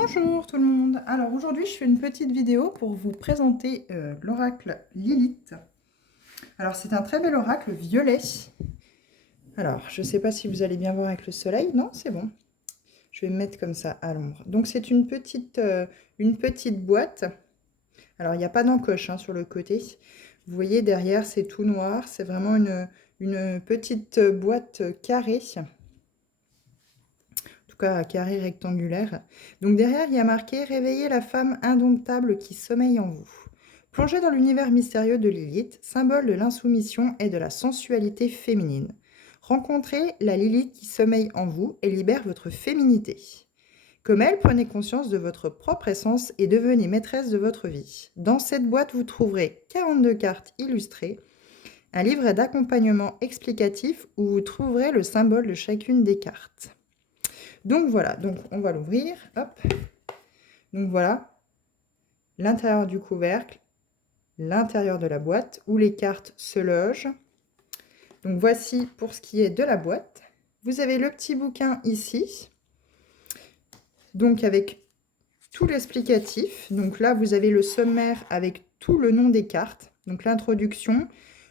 Bonjour tout le monde. Alors aujourd'hui je fais une petite vidéo pour vous présenter l'oracle Lilith. Alors c'est un très bel oracle violet. Alors je ne sais pas si vous allez bien voir avec le soleil. Non, c'est bon. Je vais me mettre comme ça à l'ombre. Donc c'est une petite boîte. Alors il n'y a pas d'encoche sur le côté. Vous voyez derrière c'est tout noir. C'est vraiment une petite boîte carrée. Carré rectangulaire. Donc derrière, il y a marqué « Réveillez la femme indomptable qui sommeille en vous ». Plongez dans l'univers mystérieux de Lilith, symbole de l'insoumission et de la sensualité féminine. Rencontrez la Lilith qui sommeille en vous et libère votre féminité. Comme elle, prenez conscience de votre propre essence et devenez maîtresse de votre vie. Dans cette boîte, vous trouverez 42 cartes illustrées, un livret d'accompagnement explicatif où vous trouverez le symbole de chacune des cartes. Donc voilà, donc on va l'ouvrir, hop. Donc voilà, l'intérieur du couvercle, l'intérieur de la boîte où les cartes se logent. Donc voici pour ce qui est de la boîte. Vous avez le petit bouquin ici, donc avec tout l'explicatif. Donc là, vous avez le sommaire avec tout le nom des cartes, donc l'introduction,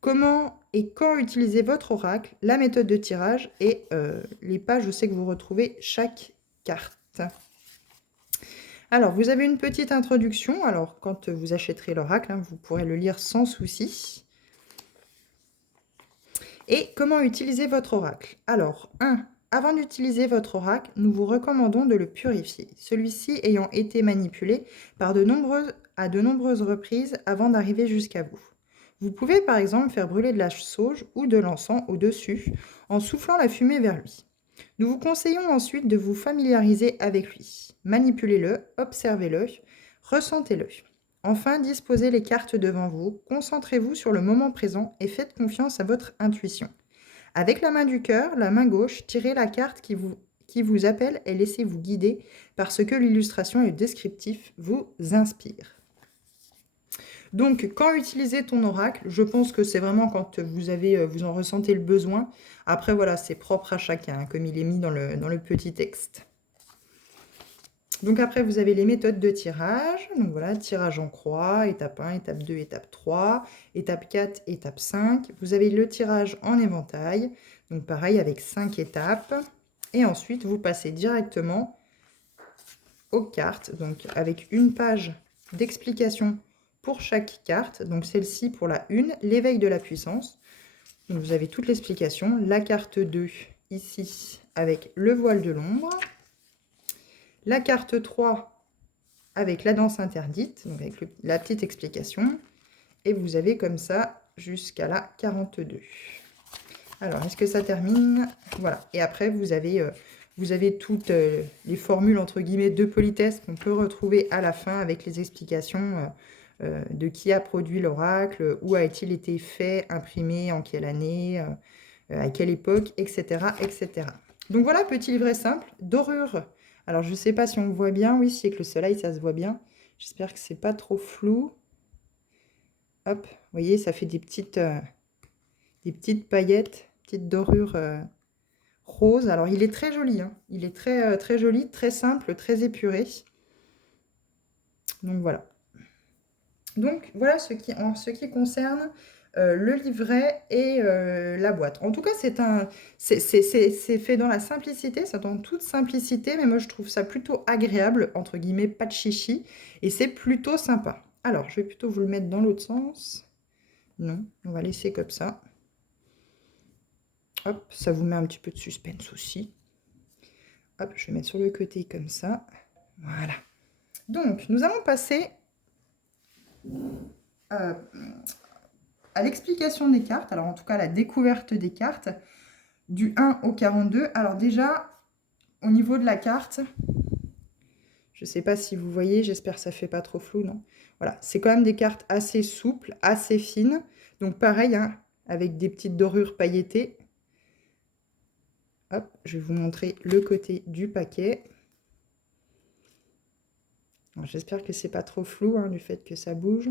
comment et quand utiliser votre oracle, la méthode de tirage et les pages où c'est que vous retrouvez chaque carte. Alors, vous avez une petite introduction. Alors, quand vous achèterez l'oracle, vous pourrez le lire sans souci. Et comment utiliser votre oracle? Alors, 1. Avant d'utiliser votre oracle, nous vous recommandons de le purifier, celui-ci ayant été manipulé à de nombreuses reprises avant d'arriver jusqu'à vous. Vous pouvez par exemple faire brûler de la sauge ou de l'encens au-dessus en soufflant la fumée vers lui. Nous vous conseillons ensuite de vous familiariser avec lui. Manipulez-le, observez-le, ressentez-le. Enfin, disposez les cartes devant vous, concentrez-vous sur le moment présent et faites confiance à votre intuition. Avec la main du cœur, la main gauche, tirez la carte qui vous appelle et laissez-vous guider par ce que l'illustration et le descriptif vous inspirent. Donc, quand utiliser ton oracle, je pense que c'est vraiment quand vous en ressentez le besoin. Après, voilà, c'est propre à chacun, comme il est mis dans le petit texte. Donc après, vous avez les méthodes de tirage. Donc voilà, tirage en croix, étape 1, étape 2, étape 3, étape 4, étape 5. Vous avez le tirage en éventail, donc pareil avec 5 étapes. Et ensuite, vous passez directement aux cartes, donc avec une page d'explication pour chaque carte. Donc celle-ci pour la 1, l'éveil de la puissance. Donc vous avez toute l'explication. La carte 2 ici avec le voile de l'ombre. La carte 3 avec la danse interdite, donc avec la petite explication. Et vous avez comme ça jusqu'à la 42. Alors, est-ce que ça termine? Voilà. Et après, vous avez toutes les formules, entre guillemets, de politesse qu'on peut retrouver à la fin avec les explications de qui a produit l'oracle, où a-t-il été fait, imprimé, en quelle année, à quelle époque, etc., etc. Donc voilà, petit livret simple, dorure. Alors, je ne sais pas si on voit bien. Oui, si avec le soleil, ça se voit bien. J'espère que c'est pas trop flou. Hop, vous voyez, ça fait des petites paillettes, petites dorures roses. Alors, il est très joli. Il est très joli, très simple, très épuré. Donc, voilà. Donc, voilà en ce qui concerne le livret et la boîte. En tout cas, c'est fait dans la simplicité, c'est dans toute simplicité, mais moi, je trouve ça plutôt agréable, entre guillemets, pas de chichi, et c'est plutôt sympa. Alors, je vais plutôt vous le mettre dans l'autre sens. Non, on va laisser comme ça. Hop, ça vous met un petit peu de suspense aussi. Hop, je vais mettre sur le côté comme ça. Voilà. Donc, nous allons passer à l'explication des cartes. Alors, en tout cas, la découverte des cartes du 1 au 42. Alors déjà, au niveau de la carte, je ne sais pas si vous voyez, j'espère que ça ne fait pas trop flou, non? Voilà, c'est quand même des cartes assez souples, assez fines. Donc pareil, avec des petites dorures pailletées. Hop, je vais vous montrer le côté du paquet. J'espère que c'est pas trop flou du fait que ça bouge.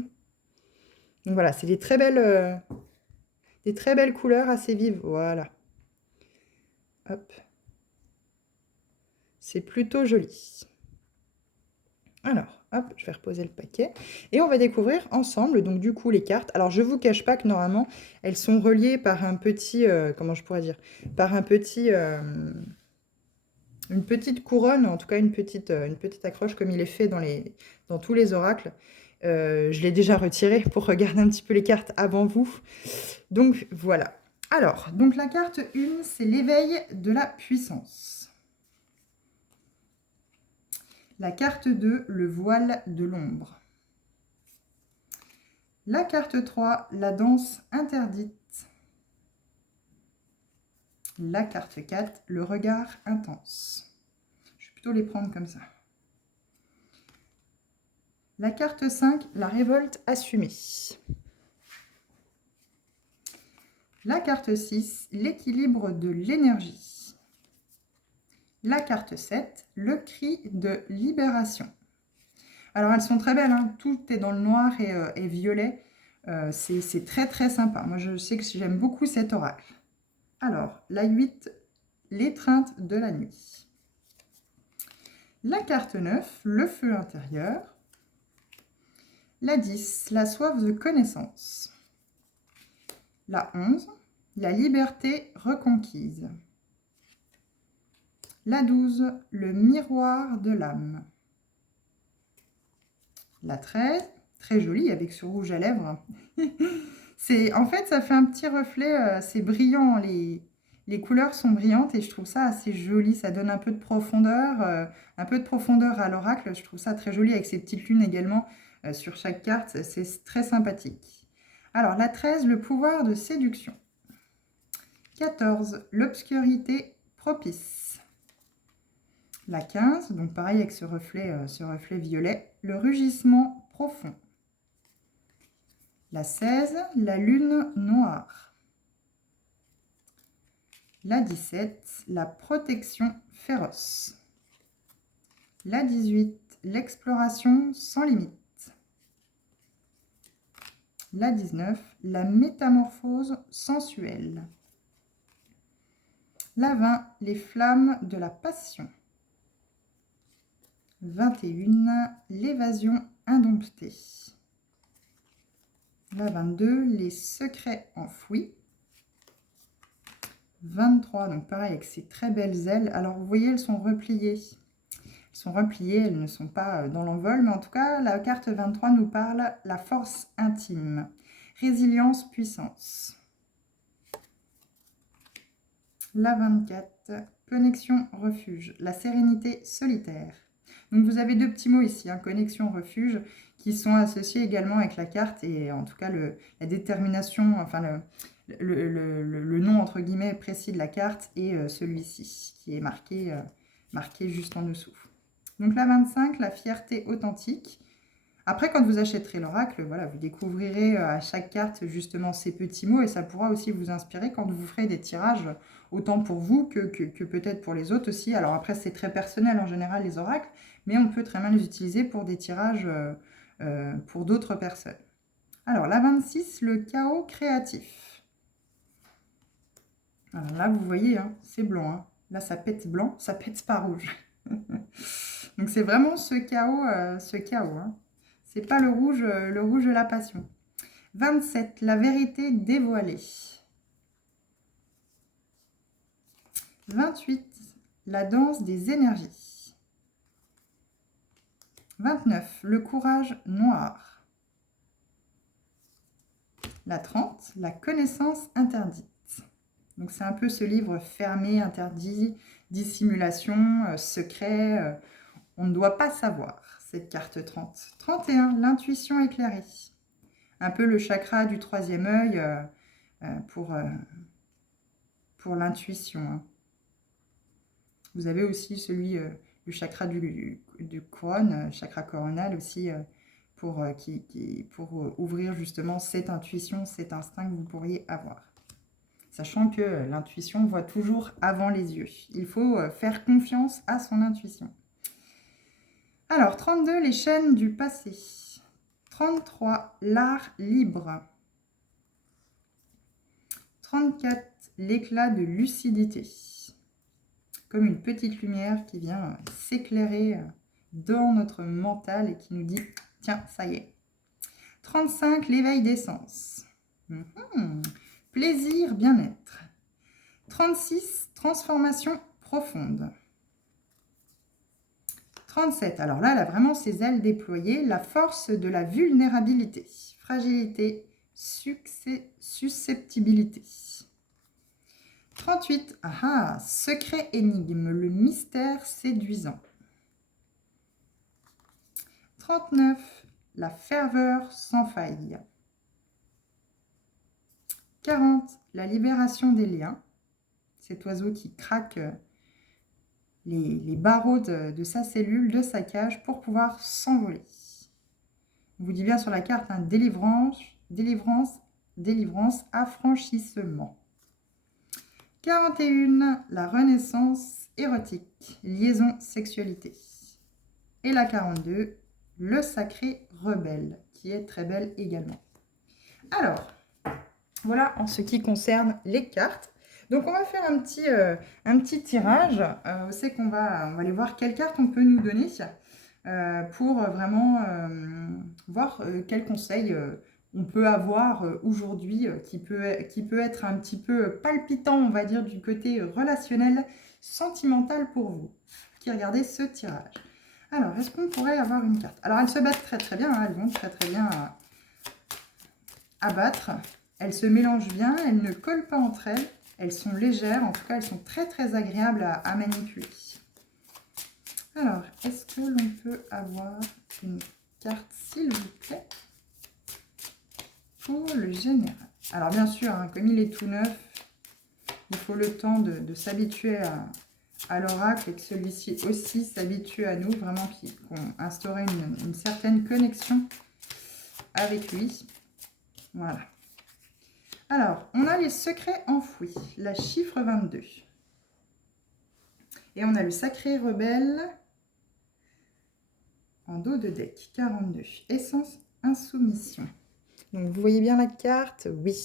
Donc voilà, c'est des très belles couleurs assez vives. Voilà. Hop. C'est plutôt joli. Alors, hop, je vais reposer le paquet. Et on va découvrir ensemble, donc du coup, les cartes. Alors, je vous cache pas que normalement, elles sont reliées par un petit, comment je pourrais dire? Par un petit, une petite couronne, en tout cas une petite accroche comme il est fait dans tous les oracles. Je l'ai déjà retiré pour regarder un petit peu les cartes avant vous. Donc, voilà. Alors, donc la carte 1, c'est l'éveil de la puissance. La carte 2, le voile de l'ombre. La carte 3, la danse interdite. La carte 4, le regard intense. Je vais plutôt les prendre comme ça. La carte 5, la révolte assumée. La carte 6, l'équilibre de l'énergie. La carte 7, le cri de libération. Alors, elles sont très belles, hein. Tout est dans le noir et violet. C'est très, très sympa. Moi, je sais que j'aime beaucoup cet oracle. Alors, la 8, l'étreinte de la nuit. La carte 9, le feu intérieur. La 10, la soif de connaissance. La 11, la liberté reconquise. La 12, le miroir de l'âme. La 13, très jolie avec ce rouge à lèvres. En fait, ça fait un petit reflet, c'est brillant, les couleurs sont brillantes et je trouve ça assez joli. Ça donne un peu de profondeur à l'oracle. Je trouve ça très joli avec ces petites lunes également sur chaque carte. C'est très sympathique. Alors, la 13, le pouvoir de séduction. 14, l'obscurité propice. La 15, donc pareil avec ce reflet violet, le rugissement profond. La 16, la lune noire. La 17, la protection féroce. La 18, l'exploration sans limite. La 19, la métamorphose sensuelle. La 20, les flammes de la passion. 21, l'évasion indomptée. La 22, les secrets enfouis. 23, donc pareil avec ces très belles ailes. Alors vous voyez, elles sont repliées. Elles sont repliées, elles ne sont pas dans l'envol, mais en tout cas, la carte 23 nous parle la force intime, résilience, puissance. La 24, connexion, refuge, la sérénité solitaire. Donc vous avez deux petits mots ici, hein, connexion, refuge, qui sont associés également avec la carte et en tout cas la détermination, enfin le nom entre guillemets précis de la carte est celui-ci qui est marqué juste en dessous. Donc la 25, la fierté authentique. Après, quand vous achèterez l'oracle, voilà, vous découvrirez à chaque carte justement ces petits mots et ça pourra aussi vous inspirer quand vous ferez des tirages, autant pour vous que peut-être pour les autres aussi. Alors après, c'est très personnel en général les oracles, mais on peut très bien les utiliser pour des tirages pour d'autres personnes. Alors la 26, le chaos créatif. Alors là, vous voyez, hein, c'est blanc. Hein. Là, ça pète blanc, ça pète pas rouge. Donc c'est vraiment ce chaos. Hein. C'est pas le rouge de la passion. 27, la vérité dévoilée. 28, la danse des énergies. 29, le courage noir. La 30, la connaissance interdite. Donc c'est un peu ce livre fermé, interdit, dissimulation, secret. On ne doit pas savoir, cette carte 30. 31, l'intuition éclairée. Un peu le chakra du troisième œil pour l'intuition. Hein. Vous avez aussi le chakra du couronne, chakra coronal aussi, pour ouvrir justement cette intuition, cet instinct que vous pourriez avoir. Sachant que l'intuition voit toujours avant les yeux. Il faut faire confiance à son intuition. Alors, 32, les chaînes du passé. 33, l'art libre. 34, l'éclat de lucidité. Comme une petite lumière qui vient s'éclairer dans notre mental et qui nous dit « Tiens, ça y est ». 35, l'éveil des sens. Plaisir, bien-être. 36, transformation profonde. 37, alors là, elle a vraiment ses ailes déployées. La force de la vulnérabilité. Fragilité, susceptibilité. 38, secret énigme, le mystère séduisant. 39, la ferveur sans faille. 40, la libération des liens. Cet oiseau qui craque les barreaux de sa cellule, de sa cage, pour pouvoir s'envoler. On vous dit bien sur la carte, délivrance, affranchissement. 41, la renaissance érotique, liaison, sexualité. Et la 42, le sacré rebelle, qui est très belle également. Alors, voilà en ce qui concerne les cartes. Donc, on va faire un petit tirage. C'est qu'on va aller voir quelle carte on peut nous donner pour vraiment voir quel conseil on peut avoir aujourd'hui qui peut être un petit peu palpitant, on va dire, du côté relationnel, sentimental pour vous qui regardez ce tirage. Alors, est-ce qu'on pourrait avoir une carte? Alors, elles se battent très très bien, elles vont très très bien à battre. Elles se mélangent bien, elles ne collent pas entre elles. Elles sont légères, en tout cas, elles sont très très agréables à manipuler. Alors, est-ce que l'on peut avoir une carte, s'il vous plaît, pour le général? Alors, bien sûr, comme il est tout neuf, il faut le temps de s'habituer à l'oracle et que celui-ci aussi s'habitue à nous, vraiment qu'on instaure une certaine connexion avec lui. Voilà. Alors, on a les secrets enfouis, la chiffre 22. Et on a le sacré rebelle en dos de deck, 42. Essence, insoumission. Donc, vous voyez bien la carte? Oui.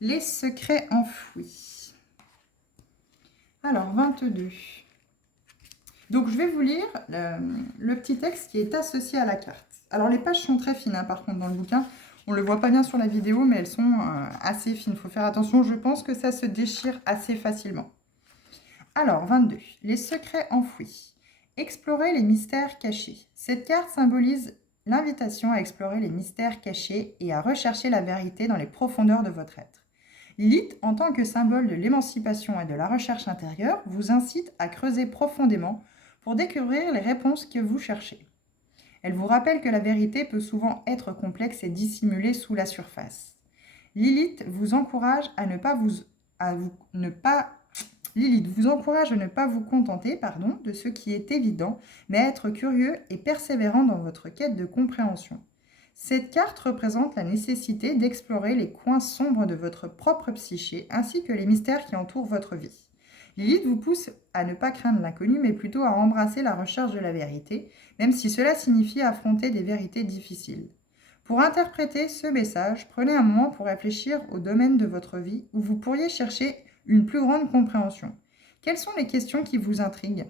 Les secrets enfouis. Alors, 22. Donc, je vais vous lire le petit texte qui est associé à la carte. Alors, les pages sont très fines, par contre, dans le bouquin. On ne le voit pas bien sur la vidéo, mais elles sont assez fines. Il faut faire attention. Je pense que ça se déchire assez facilement. Alors, 22. Les secrets enfouis. Explorer les mystères cachés. Cette carte symbolise l'invitation à explorer les mystères cachés et à rechercher la vérité dans les profondeurs de votre être. Lilith, en tant que symbole de l'émancipation et de la recherche intérieure, vous incite à creuser profondément pour découvrir les réponses que vous cherchez. Elle vous rappelle que la vérité peut souvent être complexe et dissimulée sous la surface. Lilith vous encourage à ne pas vous contenter de ce qui est évident, mais à être curieux et persévérant dans votre quête de compréhension. Cette carte représente la nécessité d'explorer les coins sombres de votre propre psyché ainsi que les mystères qui entourent votre vie. Lilith vous pousse à ne pas craindre l'inconnu, mais plutôt à embrasser la recherche de la vérité, même si cela signifie affronter des vérités difficiles. Pour interpréter ce message, prenez un moment pour réfléchir au domaine de votre vie où vous pourriez chercher une plus grande compréhension. Quelles sont les questions qui vous intriguent?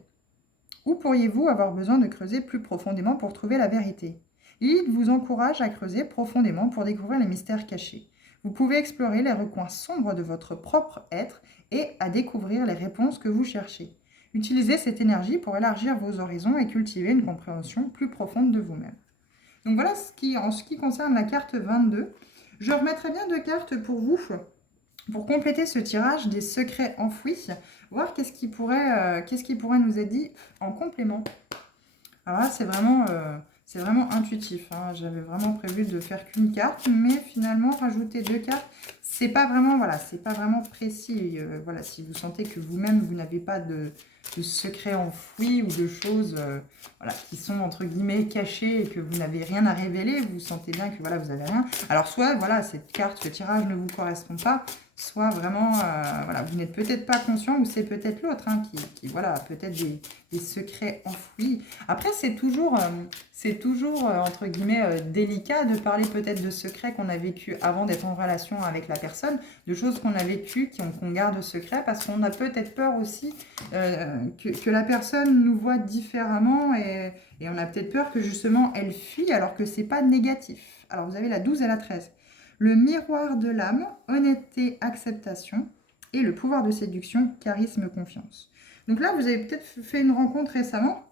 Où pourriez-vous avoir besoin de creuser plus profondément pour trouver la vérité? Lilith vous encourage à creuser profondément pour découvrir les mystères cachés. Vous pouvez explorer les recoins sombres de votre propre être et à découvrir les réponses que vous cherchez. Utilisez cette énergie pour élargir vos horizons et cultiver une compréhension plus profonde de vous-même. Donc voilà en ce qui concerne la carte 22. Je remettrai bien 2 cartes pour vous, pour compléter ce tirage des secrets enfouis, voir qu'est-ce qui pourrait nous être dit en complément. Alors là, c'est vraiment intuitif. J'avais vraiment prévu de faire qu'une carte, mais finalement, rajouter 2 cartes, c'est pas vraiment précis. Si vous sentez que vous-même, vous n'avez pas de secrets enfouis ou de choses qui sont entre guillemets cachées et que vous n'avez rien à révéler, vous sentez bien que vous n'avez rien. Alors soit cette carte, ce tirage ne vous correspond pas, soit vraiment vous n'êtes peut-être pas conscient ou c'est peut-être l'autre qui a peut-être des secrets enfouis. Après, c'est toujours entre guillemets délicat de parler peut-être de secrets qu'on a vécu avant d'être en relation avec la personne, de choses qu'on a vécues, qu'on garde secret, parce qu'on a peut-être peur aussi que la personne nous voit différemment et on a peut-être peur que justement elle fuit alors que c'est pas négatif. Alors vous avez la 12 et la 13. Le miroir de l'âme, honnêteté, acceptation et le pouvoir de séduction, charisme, confiance. Donc là, vous avez peut-être fait une rencontre récemment.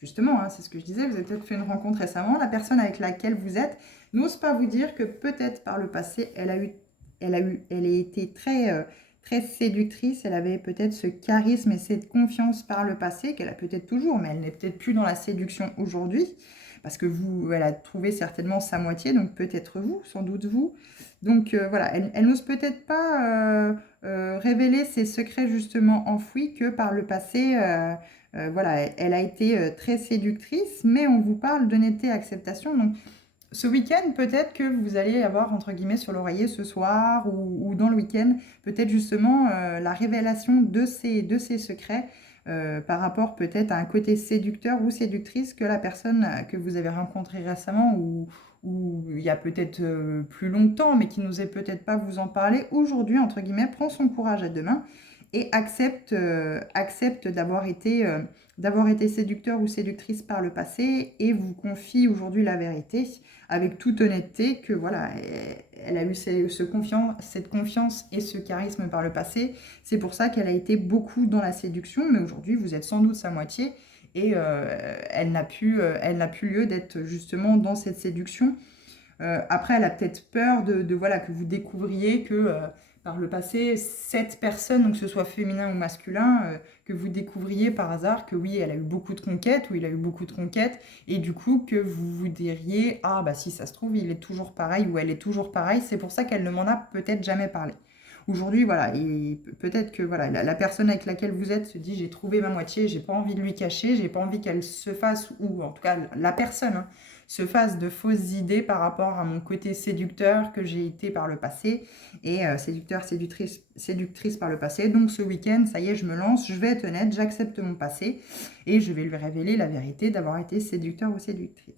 Justement, hein, c'est ce que je disais, vous avez peut-être fait une rencontre récemment. La personne avec laquelle vous êtes n'ose pas vous dire que peut-être par le passé, elle a été très séductrice. Elle avait peut-être ce charisme et cette confiance par le passé qu'elle a peut-être toujours, mais elle n'est peut-être plus dans la séduction aujourd'hui. Parce que elle a trouvé certainement sa moitié, donc peut-être vous, sans doute vous. Donc voilà, elle n'ose peut-être pas révéler ses secrets justement enfouis que par le passé, voilà, elle a été très séductrice, mais on vous parle d'honnêteté et acceptation. Donc ce week-end, peut-être que vous allez avoir, entre guillemets, sur l'oreiller ce soir ou dans le week-end, peut-être justement la révélation de ces secrets par rapport peut-être à un côté séducteur ou séductrice que la personne que vous avez rencontrée récemment ou il y a peut-être plus longtemps, mais qui n'osait peut-être pas vous en parler, aujourd'hui, entre guillemets, prend son courage à deux mains et accepte d'avoir été séducteur ou séductrice par le passé et vous confie aujourd'hui la vérité avec toute honnêteté que voilà, elle a eu cette confiance et ce charisme par le passé. C'est pour ça qu'elle a été beaucoup dans la séduction, mais aujourd'hui vous êtes sans doute sa moitié et elle n'a plus lieu d'être justement dans cette séduction. Après, elle a peut-être peur voilà, que vous découvriez que par le passé, cette personne, donc que ce soit féminin ou masculin, que vous découvriez par hasard que oui, elle a eu beaucoup de conquêtes ou il a eu beaucoup de conquêtes, et du coup que vous vous diriez, ah bah si ça se trouve, il est toujours pareil ou elle est toujours pareille, c'est pour ça qu'elle ne m'en a peut-être jamais parlé. Aujourd'hui, voilà, et peut-être que voilà, la personne avec laquelle vous êtes se dit, j'ai trouvé ma moitié, j'ai pas envie de lui cacher, j'ai pas envie qu'elle se fasse, ou en tout cas la personne, hein, se fasse de fausses idées par rapport à mon côté séducteur que j'ai été par le passé, et séductrice par le passé. Donc ce week-end, ça y est, je me lance, je vais être honnête, j'accepte mon passé, et je vais lui révéler la vérité d'avoir été séducteur ou séductrice.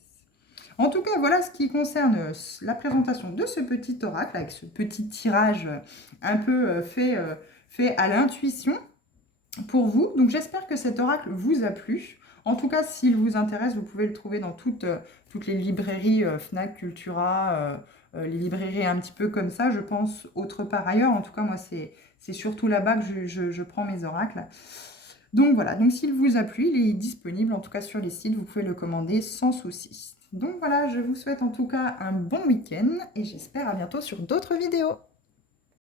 En tout cas, voilà ce qui concerne la présentation de ce petit oracle, avec ce petit tirage un peu fait à l'intuition pour vous. Donc j'espère que cet oracle vous a plu. En tout cas, s'il vous intéresse, vous pouvez le trouver dans toutes les librairies Fnac, Cultura, les librairies un petit peu comme ça, je pense, autre part ailleurs. En tout cas, moi, c'est surtout là-bas que je prends mes oracles. Donc voilà, donc s'il vous a plu, il est disponible en tout cas sur les sites, vous pouvez le commander sans souci. Donc voilà, je vous souhaite en tout cas un bon week-end et j'espère à bientôt sur d'autres vidéos.